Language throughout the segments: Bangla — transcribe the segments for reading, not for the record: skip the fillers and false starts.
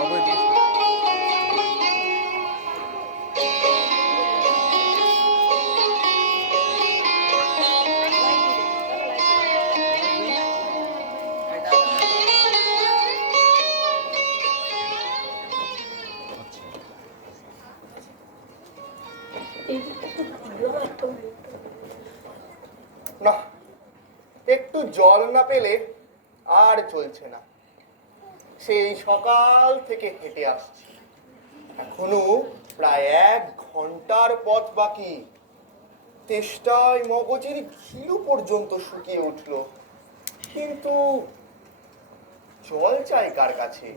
বাবু এদিকে না, একটু জল না পেলে আর চলছে না। সেই সকাল থেকে হেঁটে আসছি, এখনো প্রায় 1 ঘন্টার পথ বাকি। তেষ্টায় মগজের ঘিলু পর্যন্ত শুকিয়ে উঠল, কিন্তু জল চাই কার কাছে?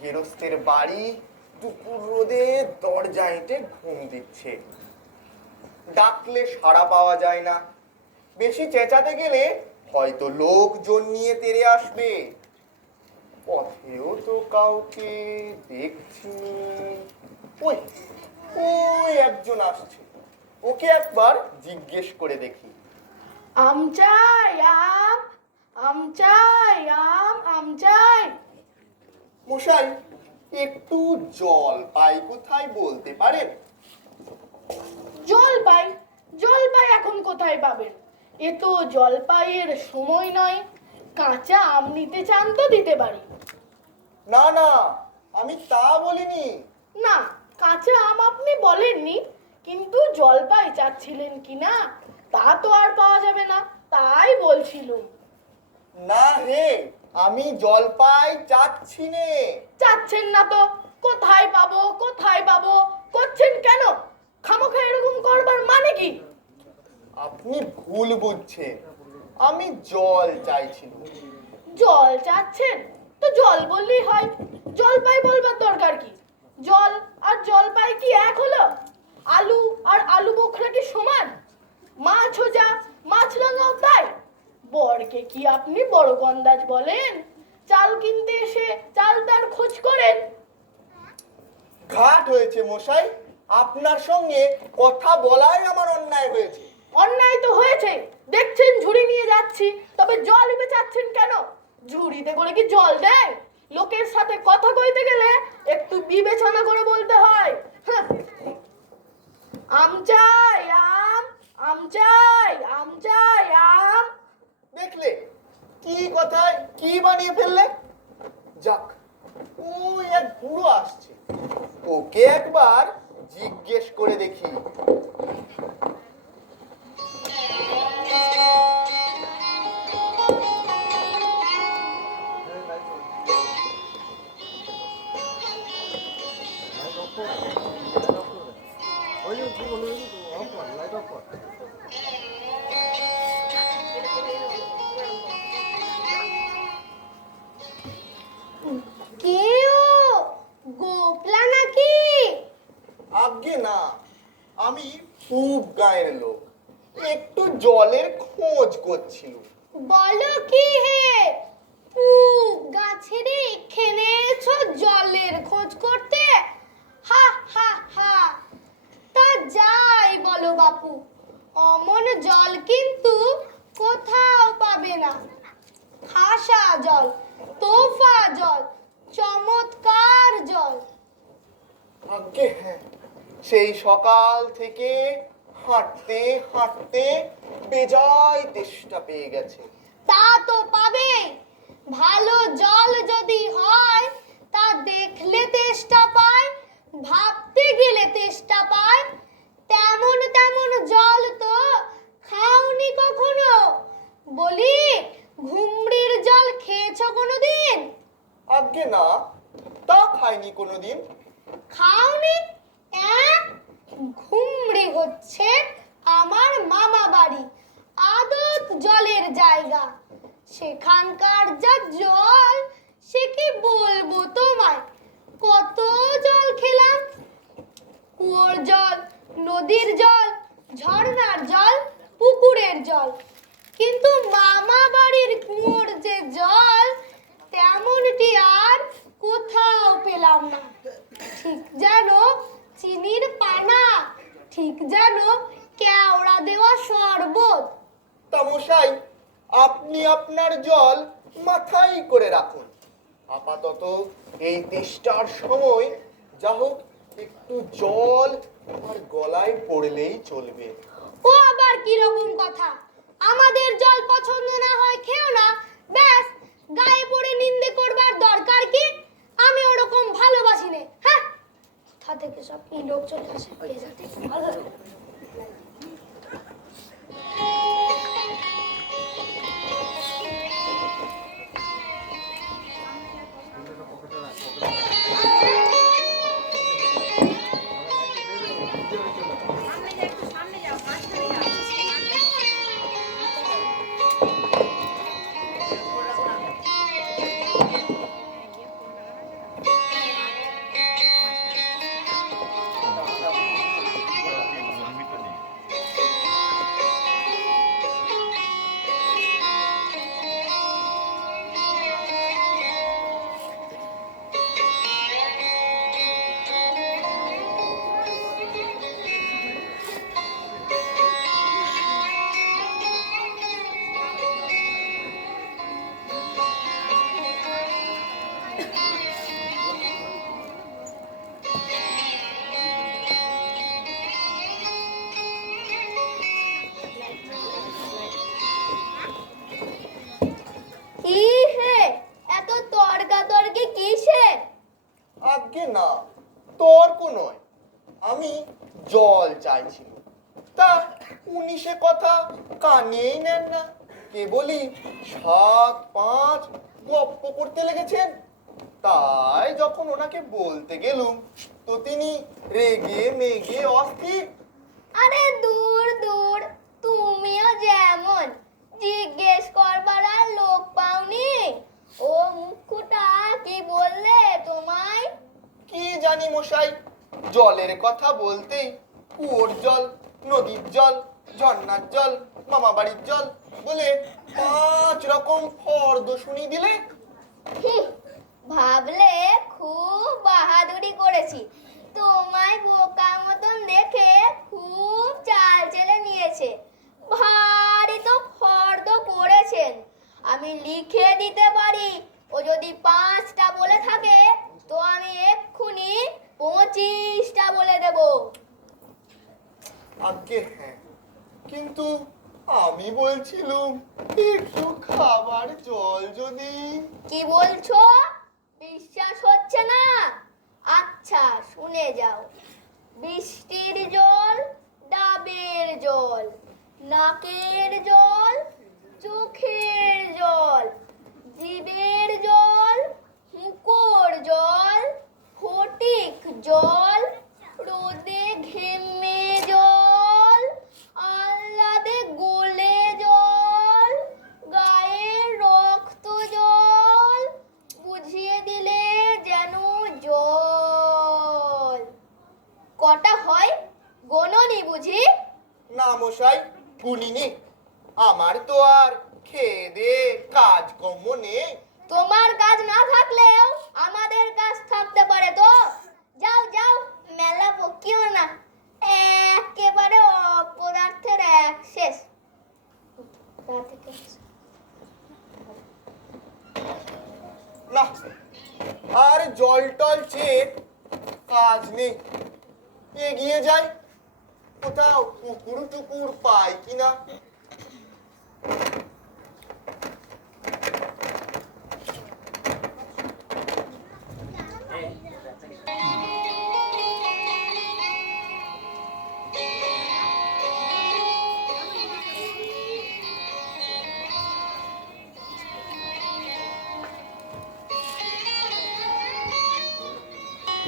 গেরস্তের বাড়ি দুপুর রোদে দরজা এঁটে ঘুম দিচ্ছে, ডাকলে সাড়া পাওয়া যায় না। বেশি চেঁচাতে গেলে হয়তো লোকজন নিয়ে তেড়ে আসবে। পথেও তো কাউকে দেখছি। ওই ওই একজন আসছে, ওকে একবার জিজ্ঞেস করে দেখি। আম চাই আম, আম চাই আম, আম চাই। মশাই, একটু জল পাই কোথায় বলতে পারেন? জলপাই? জলপাই এখন কোথায় পাবেন? এ তো জলপাইয়ের সময় নয়। কাঁচা আম নিতে চান তো দিতে পারি। না না, আমি তা বলিনি। না, কাঁচা আম আপনি বলেননি, কিন্তু জলপাই চাচ্ছিলেন কিনা তা তো আর পাওয়া যাবে না, তাই বলছিলুম। না হে, আমি জলপাই চাচ্ছি নে। চাচ্ছেন না তো কোথায় পাবো কোথায় পাবো করছেন কেন? খামোখা এরকম করবার মানে কি? আপনি ভুল বুঝছেন, আমি জল চাইছিলাম। জল চাচ্ছেন তো জল বললেই হয়, জলপাই বলবার দরকার কি? জল আর জলপাই কি এক হলো? আলু আর আলু বোখরা কি সমান? মাছ হোজা মাছ রাঙাও তাই? বরকে কি আপনি বড় গন্দাজ বলেন? চাল কিনতে এসে চাল তার খোঁজ করেন? ঘাট হয়েছে মশাই, আপনার সঙ্গে কথা বলাই আমার অন্যায় হয়েছে। অন্যায় তো হয়েছে, দেখছেন ঝুড়ি নিয়ে যাচ্ছি, তবে জল চাচ্ছেন কেন? ঝুড়িতে করে কি জল দেয়? লোকের সাথে কথা কইতে গেলে একটু বিবেচনা করে বলতে হয়। আম চাই আম, আম চাই, আম চাই আম। দেখলে কি কথায় কি বানিয়ে ফেললে? যাক, ওই এক বুড়ো আসছে, ওকে একবার জিজ্ঞেস করে দেখি। গোপলা নাকি? আজ্ঞে না, আমি খুব গায়ের লোক, একটু জলের খোঁজ করছিল। বলো কি হে, পুব গাছের এখানে এসো জলের খোঁজ করতে? হা হা হা। তা যাই বলো বাপু, অমন জল কিন্তু কোথাও পাবে না। খাসা জল, তোফা জল, চমৎকার জল। আজ্ঞে হ্যাঁ, সেই সকাল থেকে হাঁটতে হাঁটতে বেজায় তেষ্টা পেয়ে গেছে। তা তো পাবে, ভালো জল যদি হয় তা দেখলে তেষ্টা পায়, ভাবতে গেলে তেষ্টা পায়। তেমন তেমন জল তো খাওনি কখনো? বলি, ঘুমড়ির জল খেয়েছো কোনোদিন? আজ্ঞে না, তা খাইনি কোনোদিন। খাওনি? ঘুমড়ি হচ্ছে আমার মামা বাড়ি, আদত জলের জায়গা। সেখানকার যা জল সে কি বলবো তোমায়। কত জল খেলাম, কুয়োর জল, নদীর জল, ঝর্ণার জল, পুকুরের জল, কিন্তু মামা বাড়ির কুয়োর যে জল তেমনটি আর কোথাও পেলাম না। ঠিক যেন চিনির পানা, ঠিক যেন কেওড়া দেওয়া শরবত। তা মশাই, আপনি আপনার জল মাথায় করে রাখুন, আপাতত এই তেষ্টার সময় যা হোক একটু জল আমার গলায় পড়লেই চলবে। ও আবার কি রকম কথা? আমাদের জল পছন্দ না হয় খেও না, ব্যাস। গায়ে পড়ে নিন্দে করবার দরকার কি? আমি ওরকম ভালোবাসি নে। হ্যাঁ, কোথা থেকে সব কি লোক চলে আসে কে জানে। ভালো লাগে। কি হে, এত তর্কাতর্কি কিসের? আজ্ঞে না, তর্ক নয়, আমি জল চাইছি। তা উনি সে কথা কানেই নেন না, কেবলই ৭-৫ গপ্প করতে লেগেছেন। তাই যখন ওনাকে বলতে গেলুম তো তিনি রেগে মেগে অস্থির। আরে দূর দূর, তুমিও যেমন জিজ্ঞেস করবার আর লোক পাওনি। ও মুখটা কি বললে তোমায়? কি জানি মশাই, জলের কথা বলতেই কুয়োর জল, নদীর জল, ঝর্ণার জল, মামা বাড়ির জল বলে ৫ রকম ফর্দ শুনি দিলে। হুঁ, ভাবলে খুব বাহাদুরি করেছি। তোমায় বোকা মতন দেখে খুব চাল চেলে নিয়েছে। ভারী তো ফর্দ করেছেন। আমি লিখে দিতে পারি। ও যদি ৫টা বলে থাকে তো আমি এক্ষুনি ২৫টা বলে দেব। আজ্ঞে হ্যাঁ, কিন্তু আমি বলছিলুম একটু খাবার জল যদি। কি বলছো? বিশ্বাস হচ্ছে না? আচ্ছা শুনে যাও। বৃষ্টির জল, ডাবের জল, নাকের জল, চোখের জল, জিভের জল, মুখর জল, ফটিক জল, রোদে ঘেমে জল, আহ্লাদে গলে জল, গায়ে রক্ত জল, বুঝিয়ে দিলে যেন জল। কটা হয় গোননি বুঝি? না মশাই, গুনিনি। আমার তো আর খেয়ে দে কাজকর্ম নেই। তোমার কাজ না থাকলেও আমাদের কাজ থাকতে পারে তো। যাও যাও, মেলা বকিও না। একেবারে অপদার্থের এক শেষ। না, আর জল টল চেয়ে কাজ নেই। এগিয়ে যাই, কোথাও পুকুর টুকুর পাই কিনা।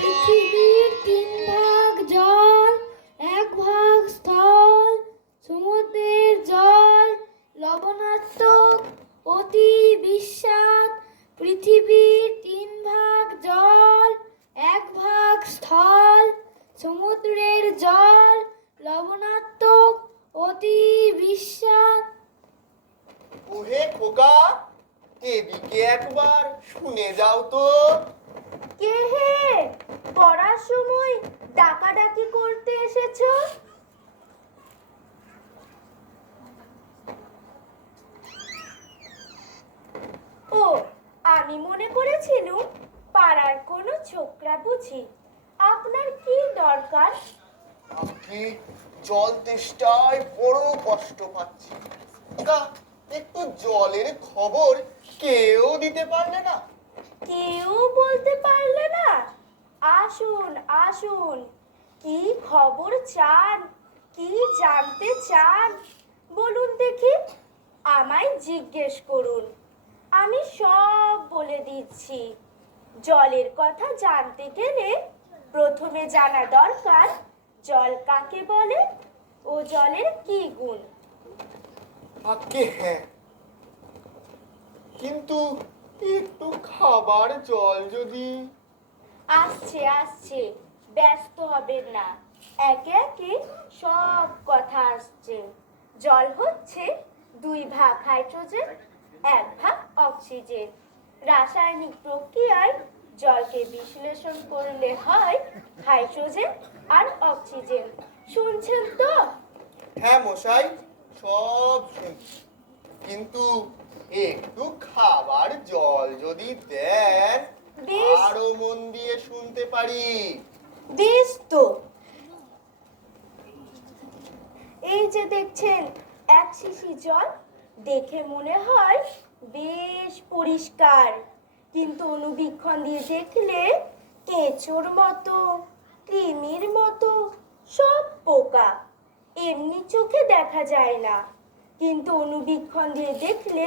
পৃথিবীর 3 ভাগ জল, 1 ভাগ স্থল, সমুদ্রের জল লবণাত্মক, অতি বিস্বাদ। পৃথিবীর 3 ভাগ জল, 1 ভাগ স্থল, সমুদ্রের জল লবণাত্মক, অতি বিস্বাদ। ওহে খোকা, এদিকে একবার শুনে যাও তো। কে হে? পড়ার সময় ডাকাডাকি করতে এসেছো? ও আমি মনে করেছিলুম পাড়ার কোনো ছোকরা বুঝি। আপনার কি দরকার? আজকে জল তেষ্টায় বড় কষ্ট পাচ্ছি। তা একটু জলের খবর কেউ দিতে পারলে না? কেউ বলতে পারলে না? আসুন আসুন, কি খবর চান, কি জানতে চান বলুন দেখি। আমায় জিজ্ঞেস করুন, আমি সব বলে দিচ্ছি। জলের কথা জানতে গেলে প্রথমে জানা দরকার জল কাকে বলে ও জলের কি গুণ। আজকে হ্যাঁ, কিন্তু একটু খাবার জল যদি। আসছে আসছে, ব্যস্ত হবেন না, একে একে সব কথা আসছে। জল হচ্ছে 2 ভাগ হাইড্রোজেন 1 ভাগ অক্সিজেন। রাসায়নিক প্রক্রিয়ায় জলকে বিশ্লেষণ করলে হয় হাইড্রোজেন আর অক্সিজেন। শুনছেন তো? হ্যাঁ মশাই, সব শুনছি, কিন্তু একটু খাবার জল যদি দেন বেশ। আরো মন দিয়ে শুনতে পারি। বেশ তো, এই যে দেখছেন 1 শিশি জল, দেখে মনে হয় বেশ পরিষ্কার, কিন্তু অনুবীক্ষণ দিয়ে দেখলে কেঁচোর মতো, কৃমির মতো সব পোকা। এমনি চোখে দেখা যায় না, কিন্তু অনুবীক্ষণ দিয়ে দেখলে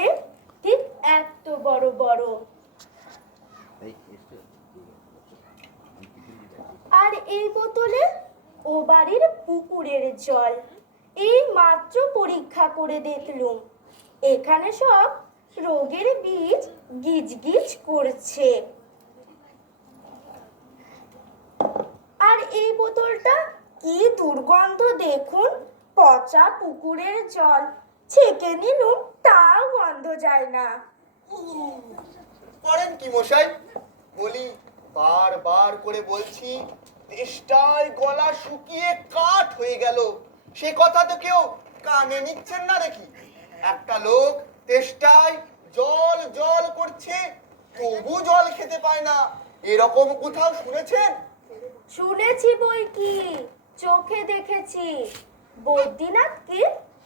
ঠিক এত বড় বড়। আর এই বোতলে ও বাড়ির পুকুরের জল, এই মাত্র পরীক্ষা করে দেখলুম। এখানে সব রোগের বীজ গিজ গিজ করছে। আর এই বোতলটা কি দুর্গন্ধ দেখুন, পচা পুকুরের জল। ছেঁকে নিলুম তাও গন্ধ যায় না। করেন কি মশাই? বলি, বারবার করে বলছি, তেষ্টায় গলা শুকিয়ে কাঠ হয়ে গেল। সে কথা তো কেউ কানে নিচ্ছেন না দেখি। একটা লোক তেষ্টায় জল জল করছে, তবু জল খেতে পায় না, এরকম কোথাও শুনেছেন? শুনেছি বই কি, চোখে দেখেছি। বদ্রীনাথকে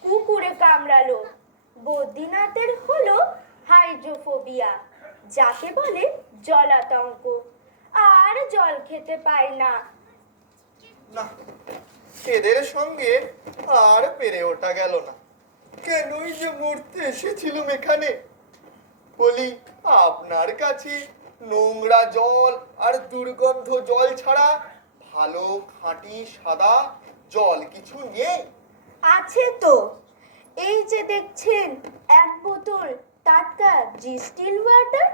কুকুরে কামড়ালো। বদ্রীনাথের হলো হাইড্রোফোবিয়া, যাকে বলে জলাতঙ্ক, আর জল খেতে পায় না। না, এদের সঙ্গে আর পেরে ওঠা গেল না। কেনই যে মরতে এসেছিলুম এখানে। বলি, আপনার কাছে নোংরা জল আর দুর্গন্ধ জল ছাড়া ভালো খাঁটি সাদা জল কিছু নেই? আছে তো, এই যে দেখছেন 1 বোতল টাটকা ডিস্টিল ওয়াটার,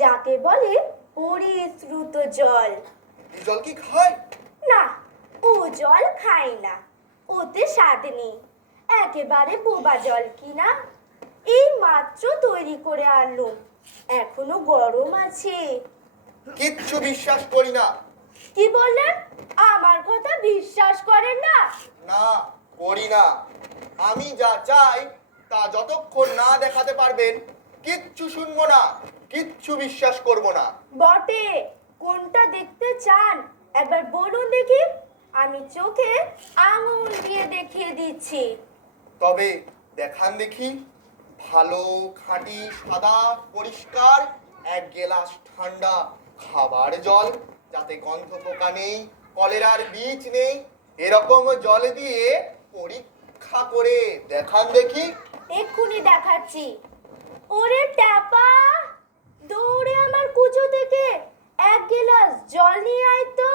যাকে বলে পরিশ্রুত জল। এই জল কি খায়? না, ও জল খাই না, ওতে স্বাদ নেই, একেবারে বোবা জল কিনা। এই মাত্র তৈরি করে আনলুম, এখনো গরম আছে। কিচ্ছু বিশ্বাস করি না। কি বললেন? আমার কথা বিশ্বাস করেন না? না, করি না। আমি যা চাই তা যতক্ষণ না দেখাতে পারবেন কিচ্ছু শুনবো না, কিচ্ছু বিশ্বাস করব না। বটে, কোনটা দেখতে চান একবার বলুন দেখি, আমি চোখে আঙুল দিয়ে দেখিয়ে দিচ্ছি। তবে দেখান দেখি। ভালো খাঁটি সাদা পরিষ্কার 1 গেলাস ঠান্ডা খাবার জল, যাতে গন্ধ পোকা নেই, কলেরার বীজ নেই, এরকম জল দিয়ে পরীক্ষা করে দেখান দেখি। এক্ষুনি দেখাচ্ছি। ওরে ট্যাপা, দৌড়ে আমার কুচো থেকে 1 গ্লাস জল নিয়ে আয় তো।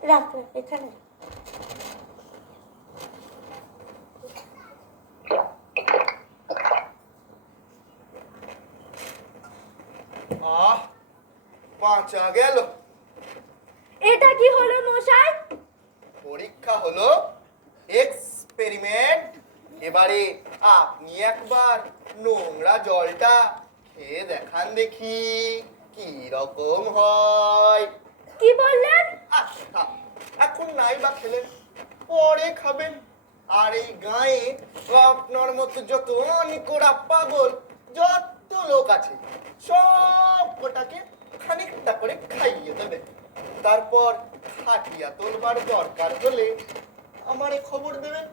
রাখ রাখ, এখানে। আহ, বাঁচা গেল। এটা কি হলো মশাই? পরীক্ষা হলো, এক্সপেরিমেন্ট। এবারে আপনি একবার নোংরা জলটা খেয়ে দেখান দেখি কি রকম হয়। কি বললেন? আচ্ছা, এখন নাই বা খেলেন, পরে খাবেন। আর এই গায়ে আপনার মতো যত অনেকরা পাগল যত লোক আছে, সব কটাকে খানিকটা করে খাইয়ে দেবে। তারপর খাটিয়া তোলবার দরকার হলে আমারে খবর দেবেন।